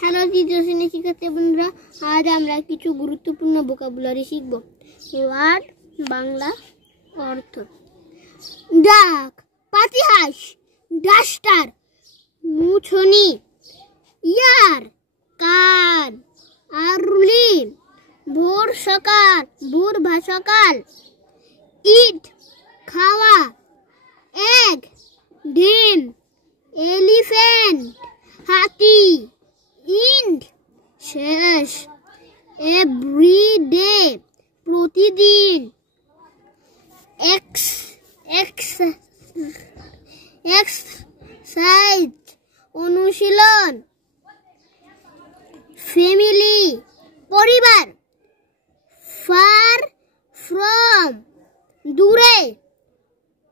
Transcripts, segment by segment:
Hello তৃতীয় শ্রেণীর শিক্ষার্থী বন্ধুরা, আজ আমরা কিছু গুরুত্বপূর্ণ ভোকাবুলারি শিখব। ওয়ার্ড বাংলা অর্থ: ডাক, পাতিহাঁস, ডাস্টার, মুছনি, ইয়ার, কান, আরুলি, ভোর সকাল, ভোরভা সকাল, ইট, খাওয়া, এগ, ডিম, এলিফ্যান্ট, হাতি, ইন্ড, শেষ, এভরিডে, প্রতিদিন, এক্সারসাইজ, অনুশীলন, ফ্যামিলি, পরিবার, ফার ফ্রম, দূরে,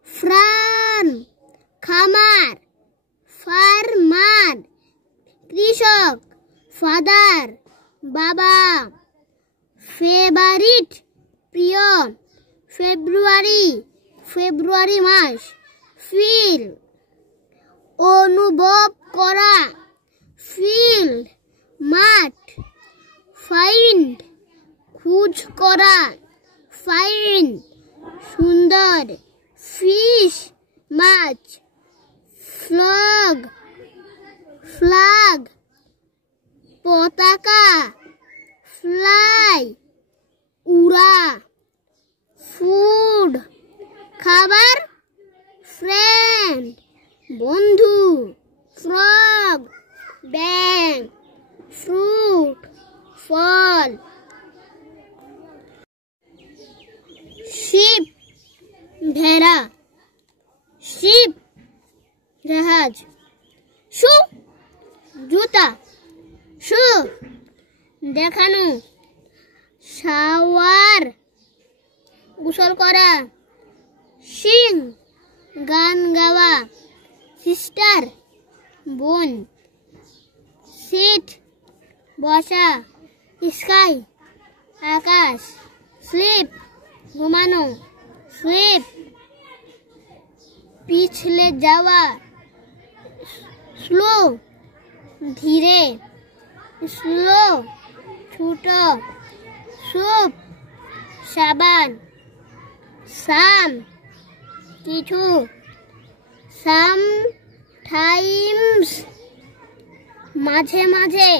ফার্ম, খামার, ফার্মার, কৃষক, ফাদার, বাবা, ফেভারিট, প্রিয়, ফেব্রুয়ারি মাস, ফিল, অনুভব করা, ফিল্ড, মাঠ, ফাইন্ড, খোঁজ করা, ফাইন, সুন্দর, ফিশ, মাছ, ফ্ল্যাগ, পতাকা, ফ্লাই, উড়া, ফুড, খাবার, ফ্রেন্ড, বন্ধু, ফ্রগ, ব্যাং, ফ্রুট, ফল, শিপ, ভেড়া, শিপ, জাহাজ, শু, জুতা, শু, দেখানো, শাওয়ার, গোসল করা, সিং, গান গাওয়া, সিস্টার, বোন, সিট, বসা, স্কাই, আকাশ, স্লিপ, ঘুমানো, স্লিপ, পিছলে যাওয়া, স্লো, ধীরে, স্লো, ছোট, সুপ, সাবান, সাম, কিছু, সামটাইমস, মাঝে মাঝে,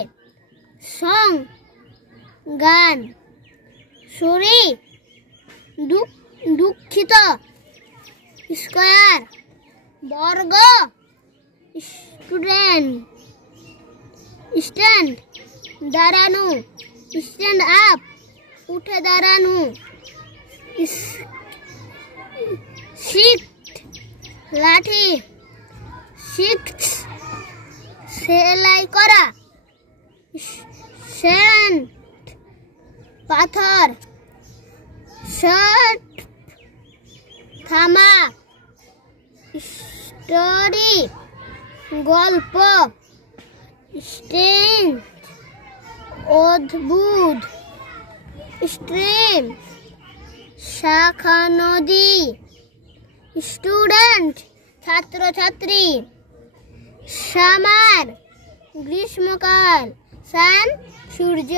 সং, গান, সরি, দুঃখিত, স্কয়ার, বর্গ, স্ট্যান্ড, দাঁড়ানো, স্ট্যান্ড আপ, উঠে দাঁড়ানো, শিফট, লাঠি, শিফট, সেলাই করা, স্যান্ড, পাথর, শার্ট, থামা, স্টোরি, গল্প, স্ট্রেঞ্জ, অদ্ভুত, স্ট্রিম, শাখা নদী, স্টুডেন্ট, ছাত্রছাত্রী, সামার, গ্রীষ্মকাল, সান, সূর্য।